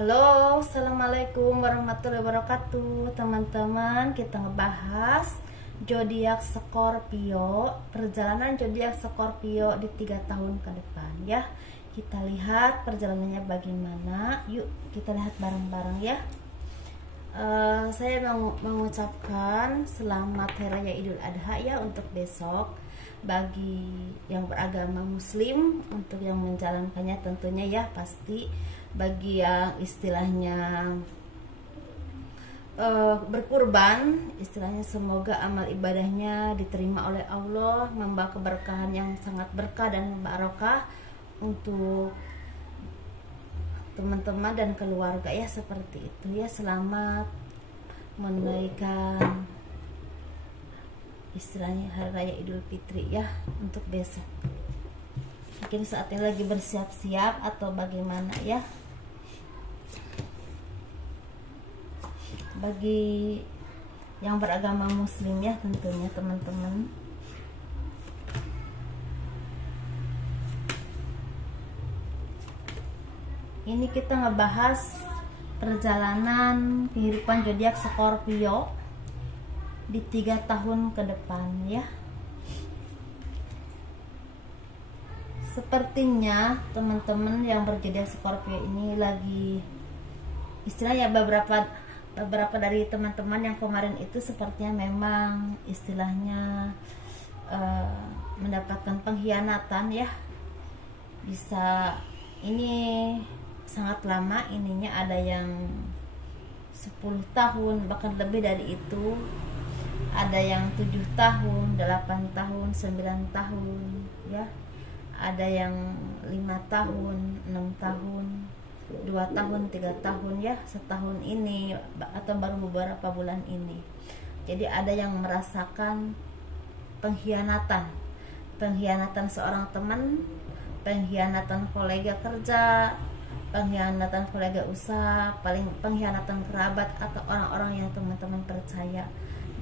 Halo, assalamualaikum warahmatullahi wabarakatuh. Teman-teman, kita ngebahas zodiak Scorpio, perjalanan zodiak Scorpio di 3 tahun ke depan ya. Kita lihat perjalanannya bagaimana. Yuk kita lihat bareng-bareng ya. Saya mengucapkan selamat Hari Raya Idul Adha ya untuk besok. Bagi yang beragama muslim, untuk yang menjalankannya tentunya ya pasti. Bagi yang istilahnya berkurban, istilahnya semoga amal ibadahnya diterima oleh Allah, membawa keberkahan yang sangat berkah dan barokah untuk teman-teman dan keluarga ya, seperti itu ya. Selamat menunaikan istilahnya Hari Raya Idul Fitri ya untuk besok. Mungkin saatnya lagi bersiap-siap atau bagaimana ya. Bagi yang beragama muslim ya tentunya teman-teman. Ini kita ngebahas perjalanan kehidupan zodiak Scorpio di 3 tahun ke depan ya. Sepertinya teman-teman yang berzodiak Scorpio ini lagi istilahnya beberapa dari teman-teman yang kemarin itu sepertinya memang istilahnya mendapatkan pengkhianatan ya. Bisa ini sangat lama, ininya ada yang 10 tahun bahkan lebih dari itu, ada yang 7 tahun, 8 tahun, 9 tahun ya, ada yang 5 tahun, 6 tahun, 2 tahun, 3 tahun ya, setahun ini atau baru beberapa bulan ini. Jadi ada yang merasakan pengkhianatan seorang teman, pengkhianatan kolega kerja, pengkhianatan kolega usaha, pengkhianatan kerabat atau orang-orang yang teman-teman percaya,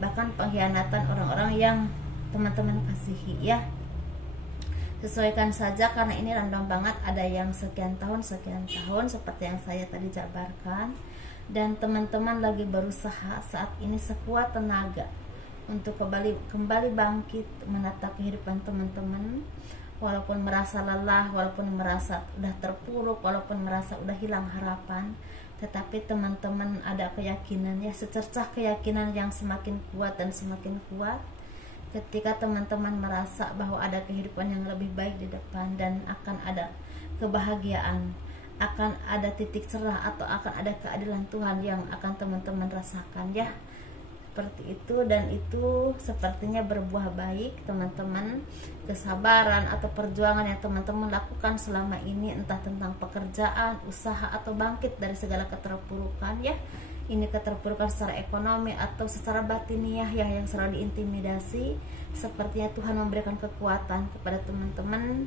bahkan pengkhianatan orang-orang yang teman-teman kasihi ya. Sesuaikan saja karena ini random banget, ada yang sekian tahun seperti yang saya tadi jabarkan. Dan teman-teman lagi berusaha saat ini sekuat tenaga untuk kembali bangkit menata kehidupan teman-teman. Walaupun merasa lelah, walaupun merasa udah terpuruk, walaupun merasa udah hilang harapan, tetapi teman-teman ada keyakinan ya, secercah keyakinan yang semakin kuat dan semakin kuat ketika teman-teman merasa bahwa ada kehidupan yang lebih baik di depan dan akan ada kebahagiaan, akan ada titik cerah atau akan ada keadilan Tuhan yang akan teman-teman rasakan ya. Seperti itu, dan itu sepertinya berbuah baik teman-teman. Kesabaran atau perjuangan yang teman-teman lakukan selama ini, entah tentang pekerjaan, usaha atau bangkit dari segala keterpurukan ya. Ini keterpurukan secara ekonomi atau secara batiniah ya, yang selalu diintimidasi. Sepertinya Tuhan memberikan kekuatan kepada teman-teman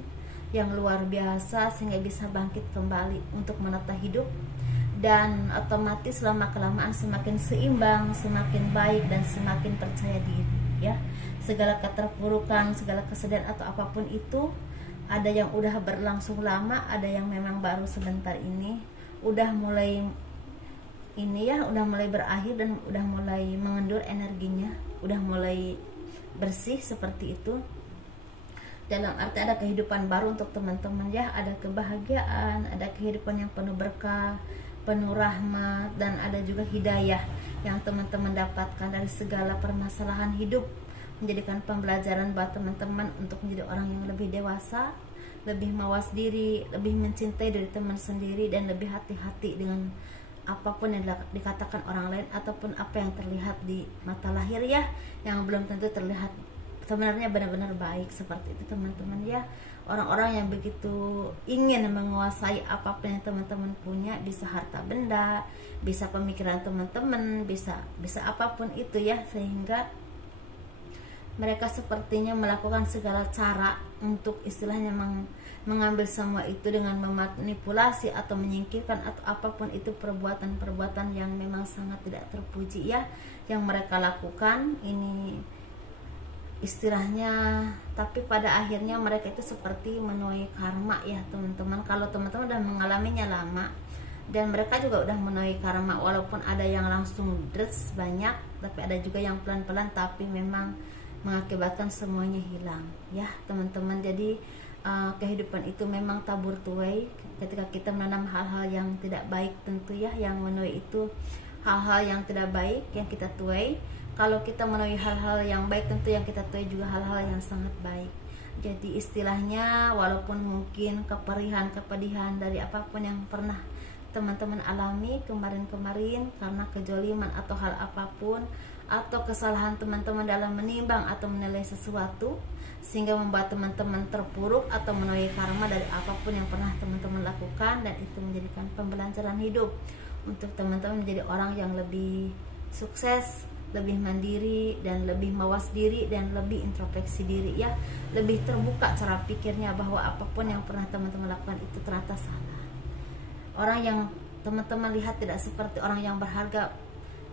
yang luar biasa sehingga bisa bangkit kembali untuk menata hidup, dan otomatis lama-kelamaan semakin seimbang, semakin baik, dan semakin percaya diri ya. Segala keterpurukan, segala kesedihan atau apapun itu, ada yang udah berlangsung lama, ada yang memang baru sebentar ini udah mulai ini ya, udah mulai berakhir dan udah mulai mengendur energinya, udah mulai bersih seperti itu. Dalam arti ada kehidupan baru untuk teman-teman ya, ada kebahagiaan, ada kehidupan yang penuh berkah, penuh rahmat, dan ada juga hidayah yang teman-teman dapatkan dari segala permasalahan hidup, menjadikan pembelajaran buat teman-teman untuk menjadi orang yang lebih dewasa, lebih mawas diri, lebih mencintai diri teman sendiri, dan lebih hati-hati dengan apapun yang dikatakan orang lain ataupun apa yang terlihat di mata lahir ya, yang belum tentu terlihat sebenarnya benar-benar baik. Seperti itu teman-teman ya. Orang-orang yang begitu ingin menguasai apapun yang teman-teman punya, bisa harta benda, bisa pemikiran teman-teman, bisa apapun itu ya, sehingga mereka sepertinya melakukan segala cara untuk istilahnya mengambil semua itu dengan memanipulasi atau menyingkirkan atau apapun itu, perbuatan-perbuatan yang memang sangat tidak terpuji ya yang mereka lakukan ini istilahnya. Tapi pada akhirnya mereka itu seperti menuai karma ya teman-teman. Kalau teman-teman udah mengalaminya lama, dan mereka juga udah menuai karma, walaupun ada yang langsung dress banyak, tapi ada juga yang pelan-pelan tapi memang mengakibatkan semuanya hilang ya teman-teman. Jadi kehidupan itu memang tabur tuai. Ketika kita menanam hal-hal yang tidak baik, tentu ya yang menuai itu hal-hal yang tidak baik yang kita tuai. Kalau kita menuai hal-hal yang baik, tentu yang kita tuai juga hal-hal yang sangat baik. Jadi istilahnya, walaupun mungkin kepedihan dari apapun yang pernah teman-teman alami kemarin-kemarin karena kejoliman atau hal apapun, atau kesalahan teman-teman dalam menimbang atau menilai sesuatu sehingga membuat teman-teman terpuruk atau menuai karma dari apapun yang pernah teman-teman lakukan, dan itu menjadikan pembelajaran hidup untuk teman-teman menjadi orang yang lebih sukses, lebih mandiri, dan lebih mawas diri, dan lebih introspeksi diri ya, lebih terbuka cara pikirnya bahwa apapun yang pernah teman-teman lakukan itu ternyata salah. Orang yang teman-teman lihat tidak seperti orang yang berharga,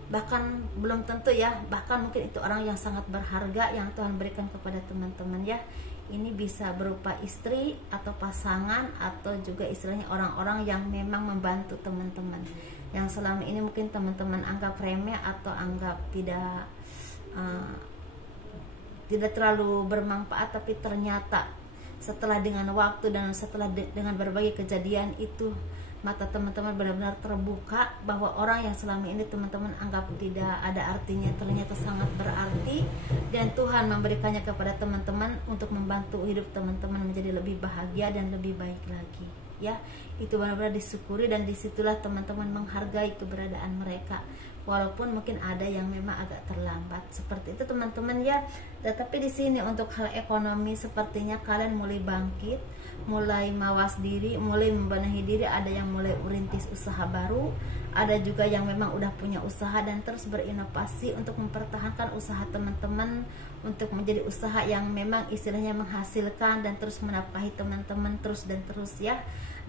bahkan belum tentu ya, bahkan mungkin itu orang yang sangat berharga yang Tuhan berikan kepada teman-teman ya. Ini bisa berupa istri atau pasangan, atau juga istilahnya orang-orang yang memang membantu teman-teman, yang selama ini mungkin teman-teman anggap remeh atau anggap tidak terlalu bermanfaat, tapi ternyata setelah dengan waktu dan setelah dengan berbagai kejadian itu, mata teman-teman benar-benar terbuka bahwa orang yang selama ini teman-teman anggap tidak ada artinya ternyata sangat berarti, dan Tuhan memberikannya kepada teman-teman untuk membantu hidup teman-teman menjadi lebih bahagia dan lebih baik lagi ya. Itu benar-benar disyukuri, dan disitulah teman-teman menghargai keberadaan mereka, walaupun mungkin ada yang memang agak terlambat seperti itu teman-teman ya. Tetapi di sini untuk hal ekonomi sepertinya kalian mulai bangkit, mulai mawas diri, mulai membenahi diri. Ada yang mulai merintis usaha baru, ada juga yang memang udah punya usaha dan terus berinovasi untuk mempertahankan usaha teman-teman, untuk menjadi usaha yang memang istilahnya menghasilkan dan terus menafkahi teman-teman terus dan terus ya.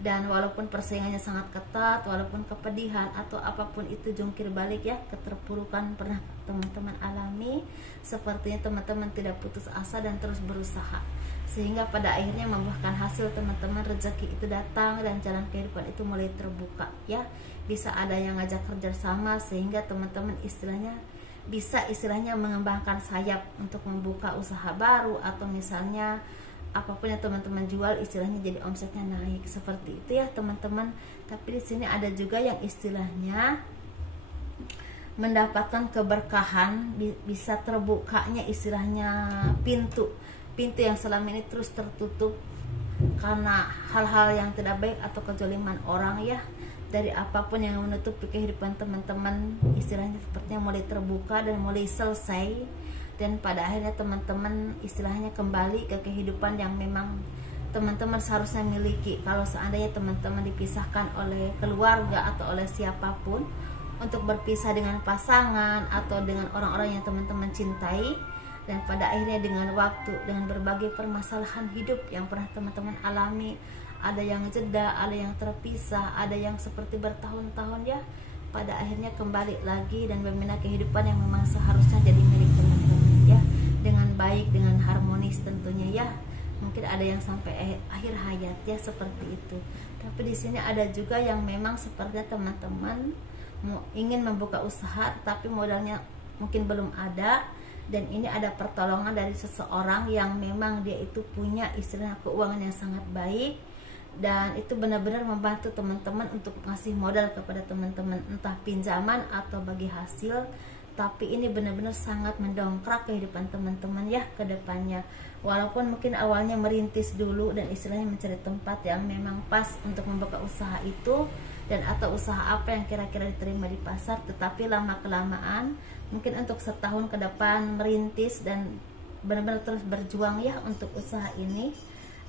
Dan walaupun persaingannya sangat ketat, walaupun kepedihan atau apapun itu jungkir balik ya, keterpurukan pernah teman-teman alami, sepertinya teman-teman tidak putus asa dan terus berusaha, sehingga pada akhirnya membuahkan hasil teman-teman. Rezeki itu datang dan jalan kehidupan itu mulai terbuka ya. Bisa ada yang ngajak kerjasama sehingga teman-teman istilahnya mengembangkan sayap untuk membuka usaha baru, atau misalnya apapun yang teman-teman jual istilahnya jadi omsetnya naik seperti itu ya teman-teman. Tapi di sini ada juga yang istilahnya mendapatkan keberkahan, bisa terbukanya istilahnya pintu yang selama ini terus tertutup karena hal-hal yang tidak baik atau kezaliman orang ya. Dari apapun yang menutupi kehidupan teman-teman istilahnya sepertinya mulai terbuka dan mulai selesai, dan pada akhirnya teman-teman istilahnya kembali ke kehidupan yang memang teman-teman seharusnya miliki. Kalau seandainya teman-teman dipisahkan oleh keluarga atau oleh siapapun, untuk berpisah dengan pasangan atau dengan orang-orang yang teman-teman cintai, dan pada akhirnya dengan waktu, dengan berbagai permasalahan hidup yang pernah teman-teman alami, ada yang jeda, ada yang terpisah, ada yang seperti bertahun-tahun ya, pada akhirnya kembali lagi dan membina kehidupan yang memang seharusnya jadi milik teman-teman ya, dengan baik, dengan harmonis tentunya ya. Mungkin ada yang sampai akhir hayat ya seperti itu. Tapi di sini ada juga yang memang sepertinya teman-teman ingin membuka usaha tapi modalnya mungkin belum ada, dan ini ada pertolongan dari seseorang yang memang dia itu punya istilah keuangan yang sangat baik, dan itu benar-benar membantu teman-teman untuk ngasih modal kepada teman-teman, entah pinjaman atau bagi hasil. Tapi ini benar-benar sangat mendongkrak kehidupan teman-teman ya ke depannya. Walaupun mungkin awalnya merintis dulu dan istilahnya mencari tempat yang memang pas untuk membuka usaha itu, dan atau usaha apa yang kira-kira diterima di pasar, tetapi lama kelamaan mungkin untuk setahun ke depan merintis dan benar-benar terus berjuang ya untuk usaha ini,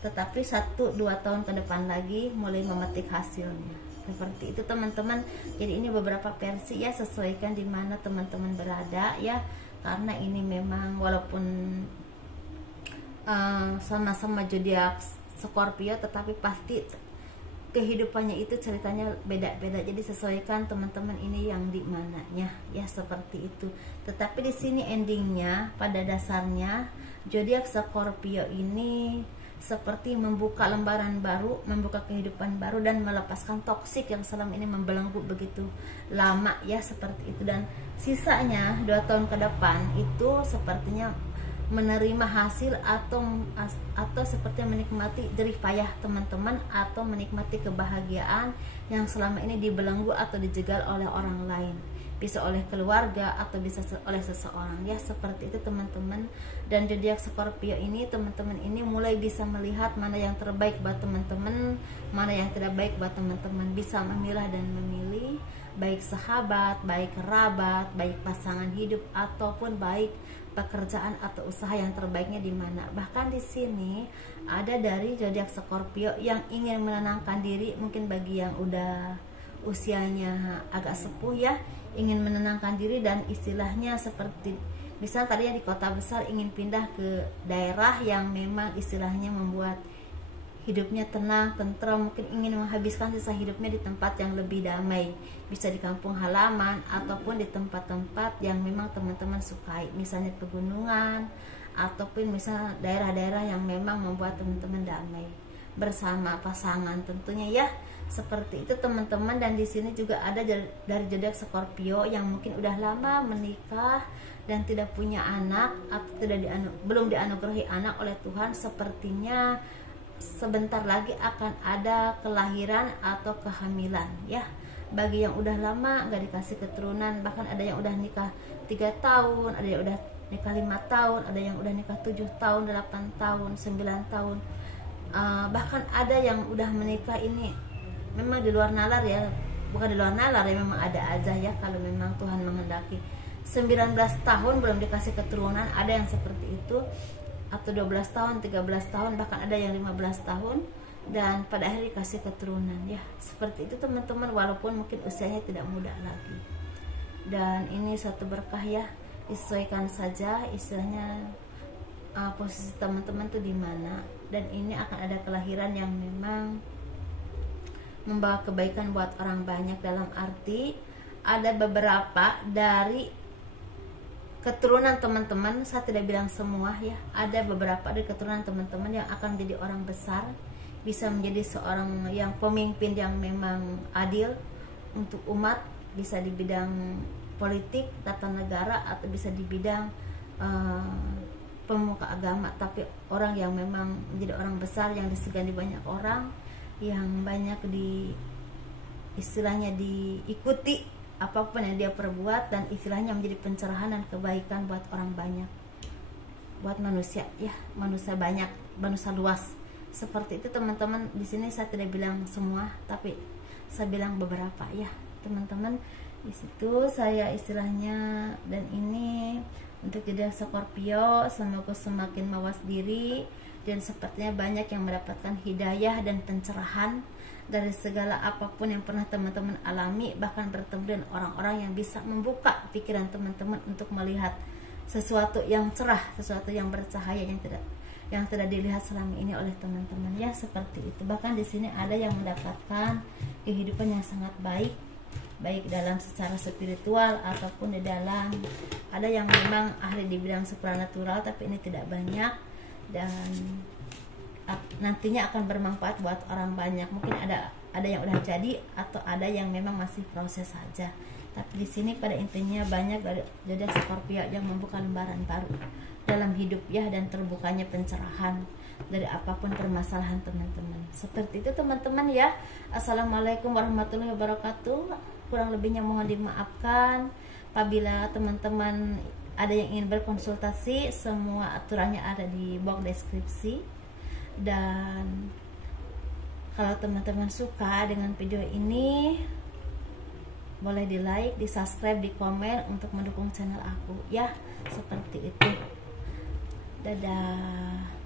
tetapi 1-2 tahun ke depan lagi mulai memetik hasilnya seperti itu teman-teman. Jadi ini beberapa versi ya, sesuaikan di mana teman-teman berada ya, karena ini memang walaupun sama-sama zodiak Scorpio, tetapi pasti kehidupannya itu ceritanya beda-beda. Jadi sesuaikan teman-teman ini yang di mananya ya seperti itu. Tetapi di sini endingnya pada dasarnya zodiak Scorpio ini seperti membuka lembaran baru, membuka kehidupan baru, dan melepaskan toksik yang selama ini membelenggu begitu lama ya, seperti itu. Dan sisanya 2 tahun ke depan itu sepertinya menerima hasil atau seperti menikmati jerih payah teman-teman, atau menikmati kebahagiaan yang selama ini dibelenggu atau dijegal oleh orang lain, bisa oleh keluarga atau bisa oleh seseorang ya, seperti itu teman-teman. Dan zodiak Scorpio ini, teman-teman ini mulai bisa melihat mana yang terbaik buat teman-teman, mana yang tidak baik buat teman-teman, bisa memilah dan memilih, baik sahabat, baik kerabat, baik pasangan hidup, ataupun baik pekerjaan atau usaha yang terbaiknya di mana. Bahkan di sini ada dari zodiak Scorpio yang ingin menenangkan diri, mungkin bagi yang udah usianya agak sepuh ya, ingin menenangkan diri, dan istilahnya seperti misal tadinya di kota besar ingin pindah ke daerah yang memang istilahnya membuat hidupnya tenang, tentram, mungkin ingin menghabiskan sisa hidupnya di tempat yang lebih damai, bisa di kampung halaman ataupun di tempat-tempat yang memang teman-teman sukai, misalnya pegunungan ataupun misalnya daerah-daerah yang memang membuat teman-teman damai bersama pasangan tentunya ya, seperti itu teman-teman. Dan di sini juga ada dari zodiak Scorpio yang mungkin udah lama menikah dan tidak punya anak atau belum dianugerahi anak oleh Tuhan, sepertinya sebentar lagi akan ada kelahiran atau kehamilan ya. Bagi yang udah lama gak dikasih keturunan, bahkan ada yang udah nikah 3 tahun, ada yang udah nikah 5 tahun, ada yang udah nikah 7 tahun, 8 tahun, 9 tahun, bahkan ada yang udah menikah ini memang di luar nalar ya, bukan di luar nalar ya, memang ada aja ya, kalau memang Tuhan menghendaki. 19 tahun belum dikasih keturunan, ada yang seperti itu, atau 12 tahun, 13 tahun, bahkan ada yang 15 tahun, dan pada akhirnya dikasih keturunan ya, seperti itu teman-teman, walaupun mungkin usianya tidak muda lagi. Dan ini satu berkah ya, disesuaikan saja istilahnya posisi teman-teman tuh di mana, dan ini akan ada kelahiran yang memang membawa kebaikan buat orang banyak, dalam arti ada beberapa dari keturunan teman-teman, saya tidak bilang semua ya, ada beberapa dari keturunan teman-teman yang akan menjadi orang besar, bisa menjadi seorang yang pemimpin yang memang adil untuk umat, bisa di bidang politik, tata negara, atau bisa di bidang pemuka agama, tapi orang yang memang menjadi orang besar yang disegani banyak orang, yang banyak istilahnya diikuti apapun yang dia perbuat, dan istilahnya menjadi pencerahan dan kebaikan buat orang banyak, buat manusia ya, manusia banyak, manusia luas, seperti itu teman-teman. Di sini saya tidak bilang semua, tapi saya bilang beberapa ya teman-teman. Di situ saya istilahnya, dan ini untuk zodiak Scorpio, semoga semakin mawas diri, dan sepertinya banyak yang mendapatkan hidayah dan pencerahan dari segala apapun yang pernah teman-teman alami, bahkan bertemu dengan orang-orang yang bisa membuka pikiran teman-teman untuk melihat sesuatu yang cerah, sesuatu yang bercahaya, yang tidak dilihat selama ini oleh teman-teman ya, seperti itu. Bahkan di sini ada yang mendapatkan kehidupan yang sangat baik, baik dalam secara spiritual ataupun di dalam, ada yang memang ahli di bidang supranatural, tapi ini tidak banyak, dan nantinya akan bermanfaat buat orang banyak. Mungkin ada yang udah jadi atau ada yang memang masih proses saja, tapi di sini pada intinya banyak dari zodiak Scorpio yang membuka lembaran baru dalam hidup ya, dan terbukanya pencerahan dari apapun permasalahan teman-teman. Seperti itu teman-teman ya. Assalamualaikum warahmatullahi wabarakatuh. Kurang lebihnya mohon dimaafkan. Apabila teman-teman ada yang ingin berkonsultasi, semua aturannya ada di box deskripsi. Dan kalau teman-teman suka dengan video ini, boleh di like, di subscribe, di komen untuk mendukung channel aku ya, seperti itu. Dadah.